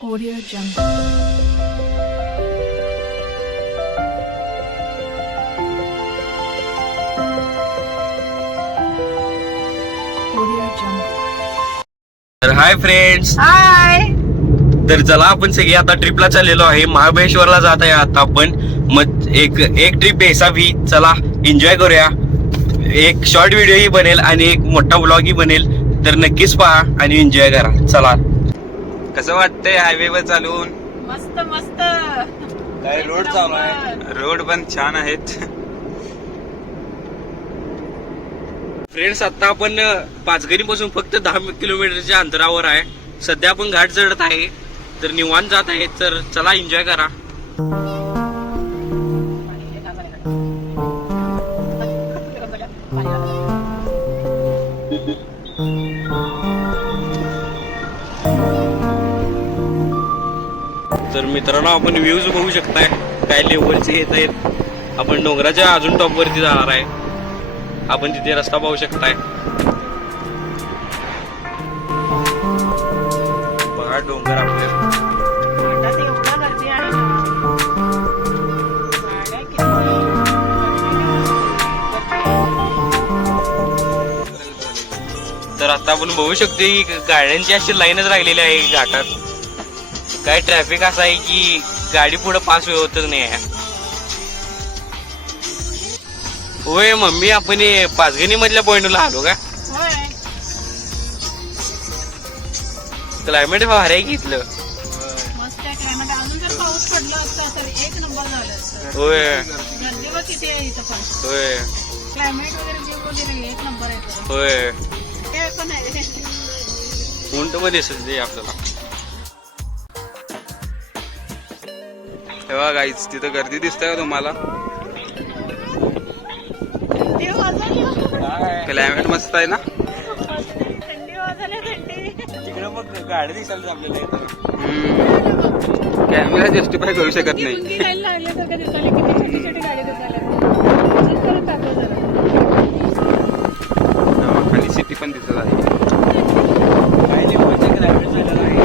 Audio Jungle. Audio Jungle. तर hi friends, हाय. तर चला आपण सगळे आता ट्रिपला चाललेलो आहे. महाबळेश्वरला जात आहे आता आपण. मग एक ट्रिप ऐसा भी, चला एन्जॉय करूया. एक शॉर्ट व्हिडिओ ही बनेल आणि एक मोठा व्लॉग ही बनेल, तर नक्कीच पहा आणि एन्जॉय करा. चला. कसं वाटतंय हायवे वर चालून? मस्त मस्त. काय रोड चालू आहे? रोड पण छान आहेत. फ्रेंड्स, आता आपण पाचगणी पासून फक्त 10 किलोमीटरच्या अंतरावर आहे. सध्या आपण घाट चढत आहे, तर निवांत जात आहे. तर चला एन्जॉय करा. तर मित्रांनो, आपण व्ह्यूज बघू शकताय काय लेवलचे येत आहेत. आपण डोंगराच्या अजून टॉप वरती जाणार आहे. आपण तिथे रस्ता पाहू शकताय. बघा डोंगर आपले. तर आता आपण बघू शकतो की गाड्यांची अशी लाईनच राहिलेली आहे घाटात. काय ट्रॅफिक असं आहे की गाडी पुढे पास होतच नाही आहे. होय मम्मी, आपण पाचगणी मधल्या पॉइंटला आलो का? क्लायमेट भारी आहे की इथलं. मस्त आहे क्लायमेट. अजून जर पाऊस पडला असता तर एक नंबर झालं असतं. होय गर्दी बघ किती आहे इथं पण. होय क्लायमेट वगैरे जे बोलले नाही एक नंबर आहे खरं. होय. ते पण आहे. उंट पण दिसत ते आपल्याला. तेव्हा गाईच तिथं गर्दी दिसतंय का तुम्हाला? थंडी वाजायला. क्लायमेट मस्त आहे ना. थंडी वाजायला थंडी. तिकडे मग गाडी दिसायला आपल्याला. कॅमेरा जस्टिफाय करू शकत नाही. मुलगी गाडी लागल्यासारखं दिसायला. किती छोटी छोटी गाडी दिसायला. अजून करून टाकलं जरा. तेव्हा खाली सिटी पण दिसत आहे. काय लेवलचे क्लायमेट झालेलं आहे.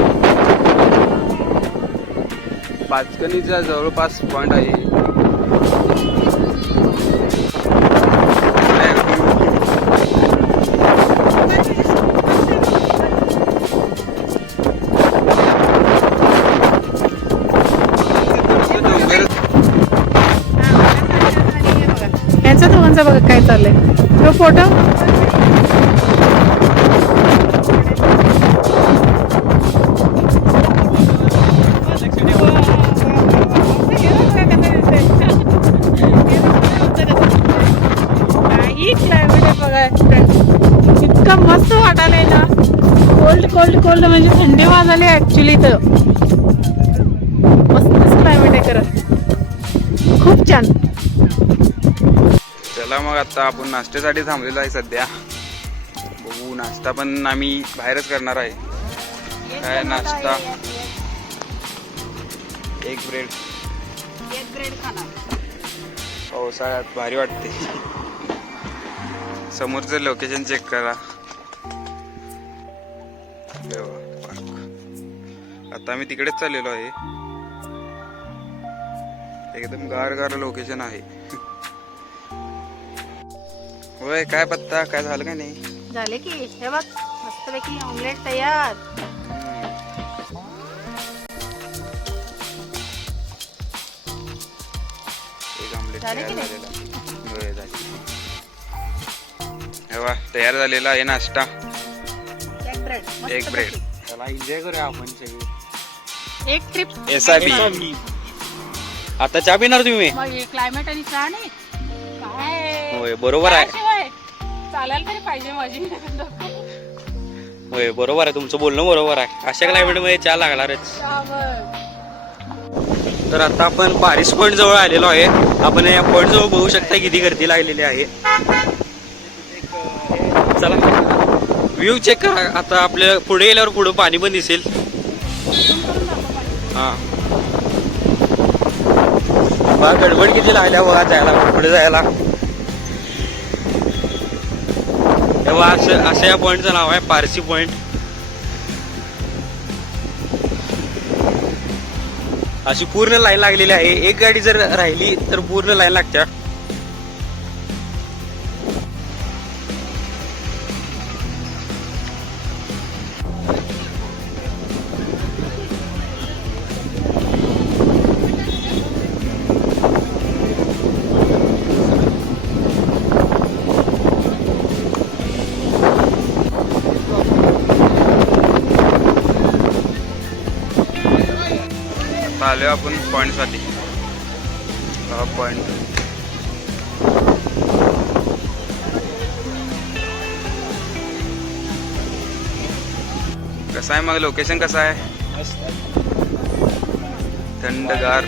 पाचगणीचा जवळपास पॉइंट आहे. यांचा दोघांचा बघा काय चाललंय. तो फोटो काही क्लायमेट आहे बघा. इतकं मस्त वाटायलंय ना. कोल्ड कोल्ड कोल्ड म्हणजे थंडी वाजायला ऍक्च्युली. तर मस्तच क्लायमेट आहे खरं. खूप छान. चला मग आता आपण नाश्त्यासाठी थांबलेलो आहे सध्या. बघू, नाश्ता पण आम्ही बाहेरच करणार आहे. काय नाश्ता? एक ब्रेड. पावसाळ्यात भारी वाटते. समोरचं लोकेशन चेक करा. आता आम्ही तिकडेच चाललेलो आहे. एकदम गार गार लोकेशन आहे. होय, काय पत्ता काय झालं का नाही? झाले की हे बघ मस्तपैकी ऑमलेट तयार. एक आमलेट झालं तयार की नाही? झालेला आहे. होय, झाले. हे बघा, तयार झालेला आहे नाश्ता. एक ब्रेड. एक ब्रेड. चला एन्जॉय करूया आपण सगळे. एक ट्रिप. SIB. आता चहा पिणार तुम्ही? मग क्लायमेट आणि चहा नाही काय. होय बरोबर आहे. त्याशिवाय चालायला तरी पाहिजे माझी. होय बरोबर आहे, तुमचं बोलणं बरोबर आहे. अशा क्लायमेट मध्ये चहा लागणारच. तर आता आपण पारिस पॉइंट जवळ आलेलो आहे. आपण या पॉइंट जवळ बघू शकता किती गर्दी लागलेली आहे. चला व्ह्यू चेक करा. आता आपल्या पुढे गेल्यावर पुढे पाणी पण दिसेल. हा बघा गडबड किती लागल्या बघा जायला, पुढे जायला. तेव्हा असं या पॉइंटचं नाव आहे पारसी पॉइंट. अशी पूर्ण लाईन लागलेली आहे. एक गाडी जर राहिली तर पूर्ण लाईन लागत्या. आलोय आपण पॉइंट साठी. पॉइंट कसं आहे मग? लोकेशन कसं आहे? थंडगार.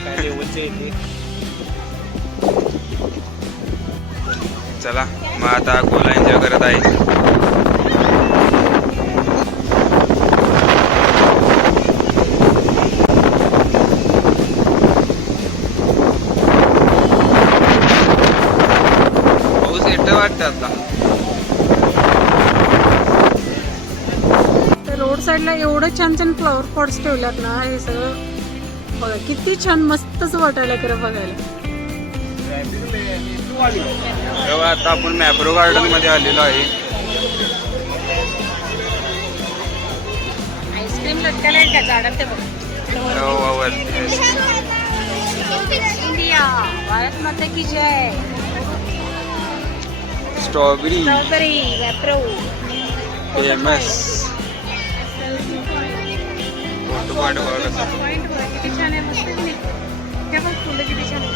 चला मग आता गोला एन्जॉय करत आहे. रोड साईडला एवढं छान छान फ्लॉवर पॉट्स ठेवल्यात ना, हे सगळं बघा किती छान मस्तच वाटायला खरं बघायला. तेव्हा आता आपण मॅप्रो गार्डन मध्ये आलेलो आहे. आईस्क्रीम लटकायला आहे का झाडात ते बघा. इंडिया भारत माता की जय. Strawberry Mapro famous. Photo point बघा पॉइंट बघा किती छान आहे. मस्त आहे. त्या पण फुलं किती छान आहे.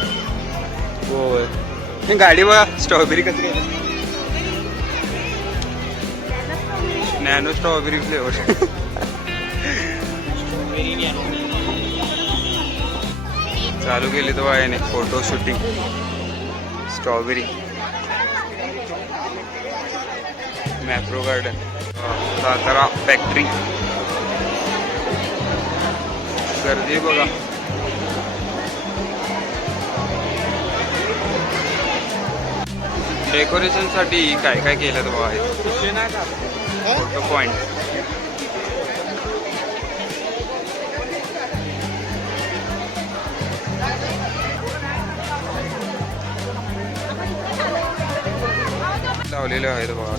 होय. गाडी बघा स्ट्रॉबेरी कशी आहे. Nano strawberry flavour. चालू केली तो आहे photo shooting. Strawberry Mapro garden. Satara factory. गर्दी बघा. डेकोरेशन साठी काय काय केलं तो आहे. Photo point. लावलेले आहेत बघा.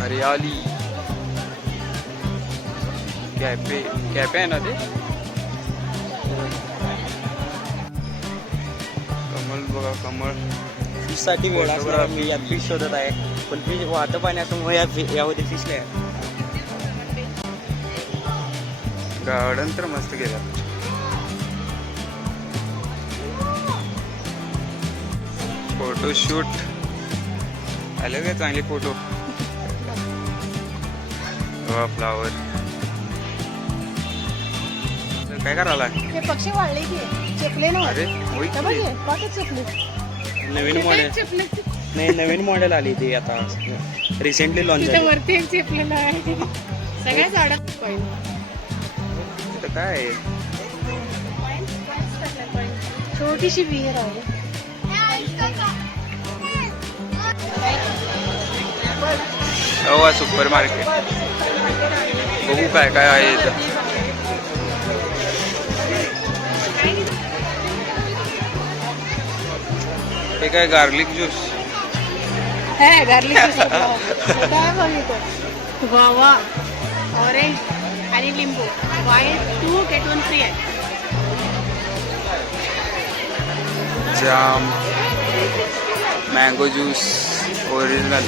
हरियाली. कॅफे कॅफे आहे ना ते. कमल बघा कमल. फिश साठी वेळ असणार. मी यात फिश शोधत आहे, पण फिश वाहतं पाणी असल्यामुळे यामध्ये फिश नाही. गार्डन तर मस्त केलं. फोटोशूट आले का चांगले फोटो. फ्लावर. काय करायला? हे पक्षी वाळले की चेपले ना. अरे होय की. बाकी चेपले. नवीन मॉडेल नाही, नवीन मॉडेल आली ती आता रिसेंटली लॉन्च तिथे झाली. वरती एक चेपलेलं आहे. सगळ्या झाडात तिथं काय आहे? छोटीशी विहीर आहे. Super market. बघू काय काय आहे इथं. हे काय गार्लिक ज्यूस. है गार्लिक काय बघितलं. वावा ऑरेंज आणि लिंबू. बाय 2 get 1 फ्री आहे. जाम. Mango juice original.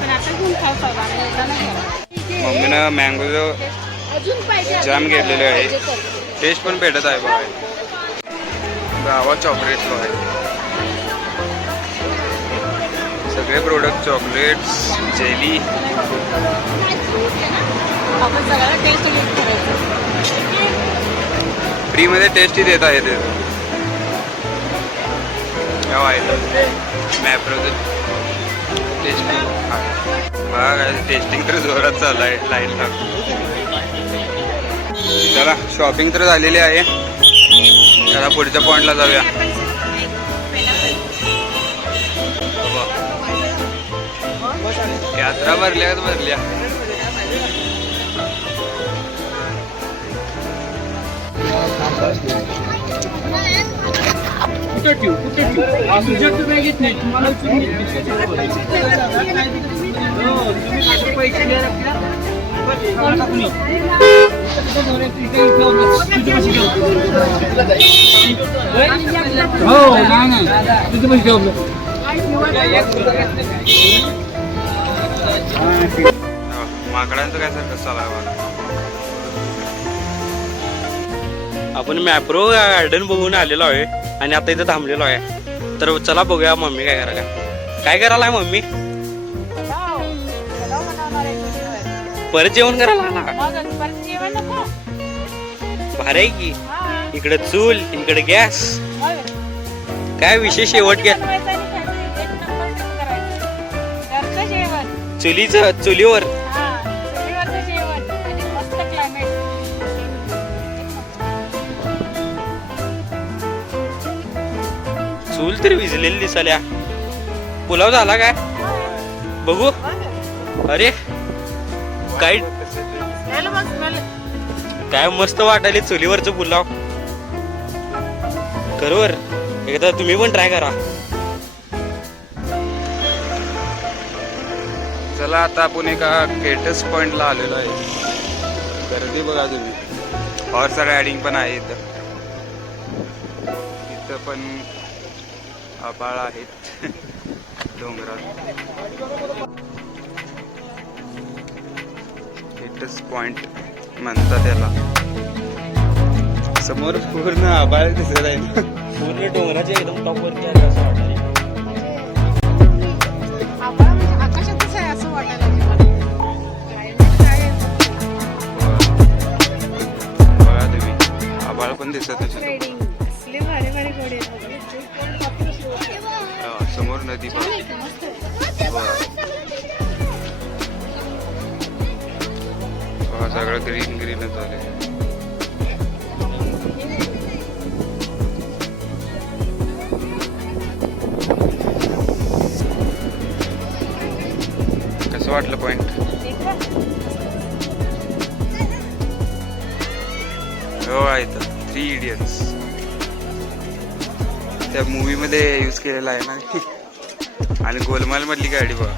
पण आता घेऊन खाऊ पाहिजे. मम्मीनं मँगो अजून पाहिजे. जाम घेतलेले आहे. टेस्ट पण भेटत आहे बघा. गावा चॉकलेट्स आहे. सगळे प्रोडक्ट चॉकलेट्स जेली. आपण सगळ्याला टेस्ट करायचं. फ्री मध्ये टेस्टही देत आहे ते. मॅप्रोचं टेस्टिंग. बघा टेस्टिंग तर जोरात चालू आहे लाईन लावून. चला शॉपिंग तर झालेली आहे. चला पुढच्या पॉइंटला जाऊया. यात्रा भरल्या भरल्या. माकडांचं काय सर्कस चालू आहे बघा. आपण मॅप्रो गार्डन बघून आलेलो आहे आणि आता इथं थांबलेलो आहे. तर चला बघूया मम्मी काय करा काय करायला आहे मम्मी. परत जेवण करायला आला. भारी आहे की. इकडे चूल इकडे गॅस. काय विशेष शेवट घ्या चुलीवर. चूल तरी विजलेली दिसाल्या. पुलाव झाला काय बघू. अरे काय काय मस्त वाटायले चुलीवरचं पुलाव. खरोबर एकदा तुम्ही पण ट्राय करा. चला आता आपण एका केटस पॉइंटला आलेलो आहे. गर्दी बघा तुम्ही. हॉर्स रायडिंग पण आहे इथं. इथं पण आभाळ आहेत डोंगरात. केटस पॉइंट म्हणतात त्याला. समोर पूर्ण आभाळ दिसत आहे. पूर्ण डोंगराच्या एकदम टॉप वरती आहे असं वाटतं. आकाशातच आहे असं वाटायला बघा तुम्ही आभाळ पण दिसत आहे. समोर नदी बघा. सगळं ग्रीन ग्रीनच झाले. कसं वाटलं पॉइंट. हो आहे तर 3 इडियट्स त्या मूवी मध्ये यूज केलेला आहे ना. आणि गोलमाल मधली गाडी बघा.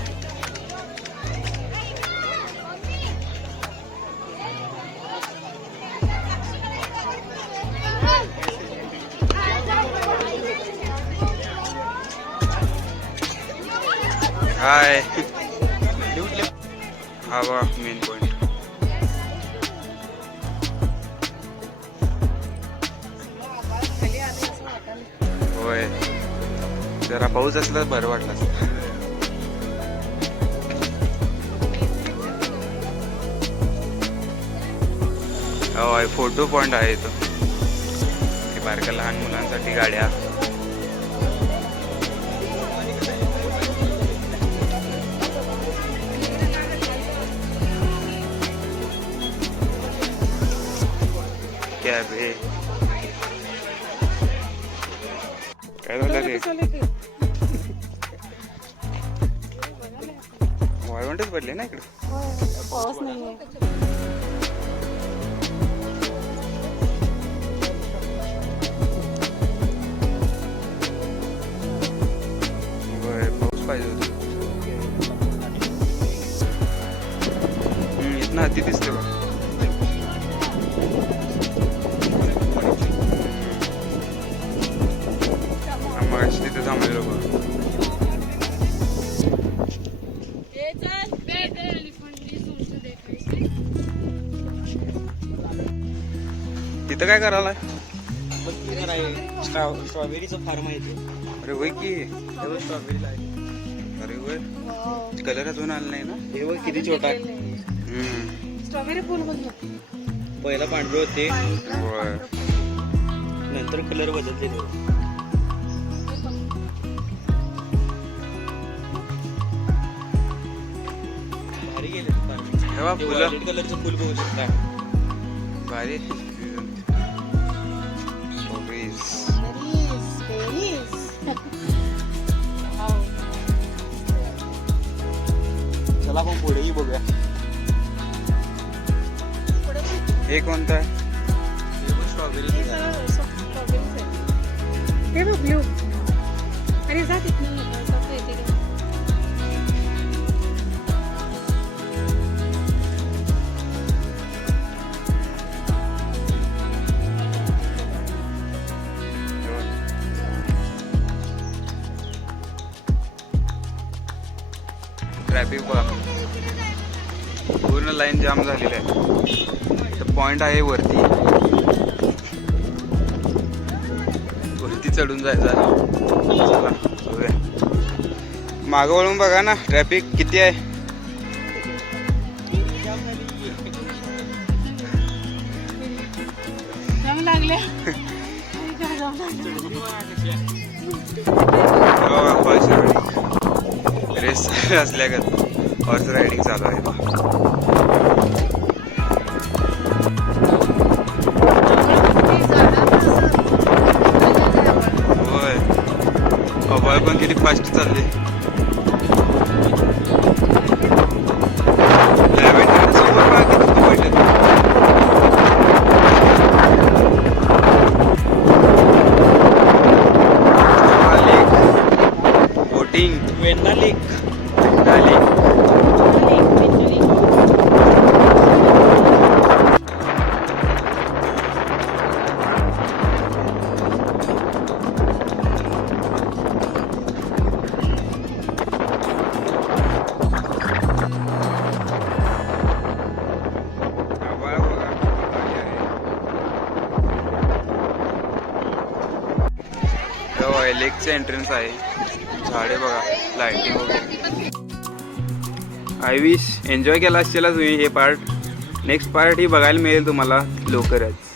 हाय. हा बघा मेन पॉइंट. होय जरा पाऊस असला तर बरं वाटलं असतं. हो फोटो पॉइंट आहे तो. बारक्या लहान मुलांसाठी गाड्या. कॅब हे काय झालं रे. वाळवंटच पडले ना इकडे. पाऊस नाहीये. पाऊस पाहिजे होता. इथं हाती दिसते बघ. मग तिथे थांबलेलो बघ. तिथं काय करायला. स्ट्रॉबेरीचं फार्म आहे ते. अरे होय की. स्ट्रॉबेरीला आहे. अरे होय कलर अजून आला नाही ना. हे बघ किती छोटा आहे. स्ट्रॉबेरी फुल पहिला पांढरे होते होय. नंतर कलर बदलते. भारी गेले. तेव्हा फुलं कलरचं फुल बघू शकता. भारी. स्ट्रॉबेरीज. चला आपण पुढेही बघूया. पुढे पण हे कोणतं आहे? स्ट्रॉबेरी हे सगळं स्ट्रॉबेरीच आहे. हे बघ ब्ल्यू. अरे जा तिथनं कसं येते का? ट्रॅफिक बघा, पूर्ण लाईन जाम झालेली आहे. तर पॉइंट आहे वरती, वरती चढून जायचं आहे. चला जाऊया. मागं वळून बघा ना, ट्रॅफिक किती आहे. जाम लागल्या. हॉर्स रायडिंग रेस असल्यागत हॉर्स रायडिंग चालू आहे बा. होय, हवा पण किती फास्ट चालली. समोर बघा किती पॉइंट आहे. बोटिंग वेण्णा लेक. लेकचं एंट्रन्स आहे. झाडे बघा, लाइटिंग वगैरे. आय विश एन्जॉय केला असेल तुम्ही हे पार्ट. नेक्स्ट पार्ट ही बघायला मिळेल तुम्हाला लवकरच.